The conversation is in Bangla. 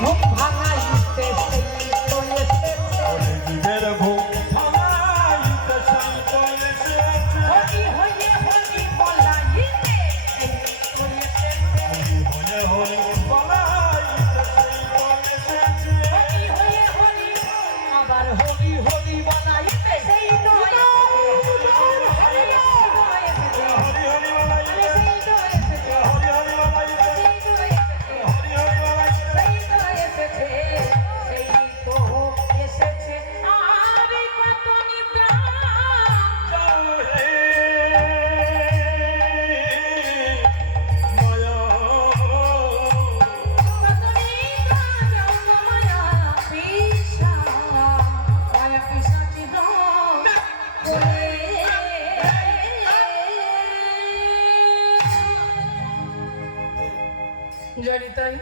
ঘুম ভাঙাইতে সেই তো এসেছে নিজের ঘুম ভাঙাইতে সেই তো এসেছে হরি হয়ে হরি বলাইতে সেই তো এসেছে হয়ে হয়ে বলাইতে সেই তো এসেছে হরি হয়ে হরি আবার হরি হরি বলাইতে সেই তো এসেছে হরি হরি বলাইতে সেই তো এসেছে হরি বলাইতে সেই তো এসেছে হরি বলাইতে সেই তো এসেছে সেই তো এসেছে আর কত নিপ্রাণ যাও হে মায়া কত নিপ্রাণ যাও মায়া পিসা মায়া পিসাচি রং করে জড়িতাই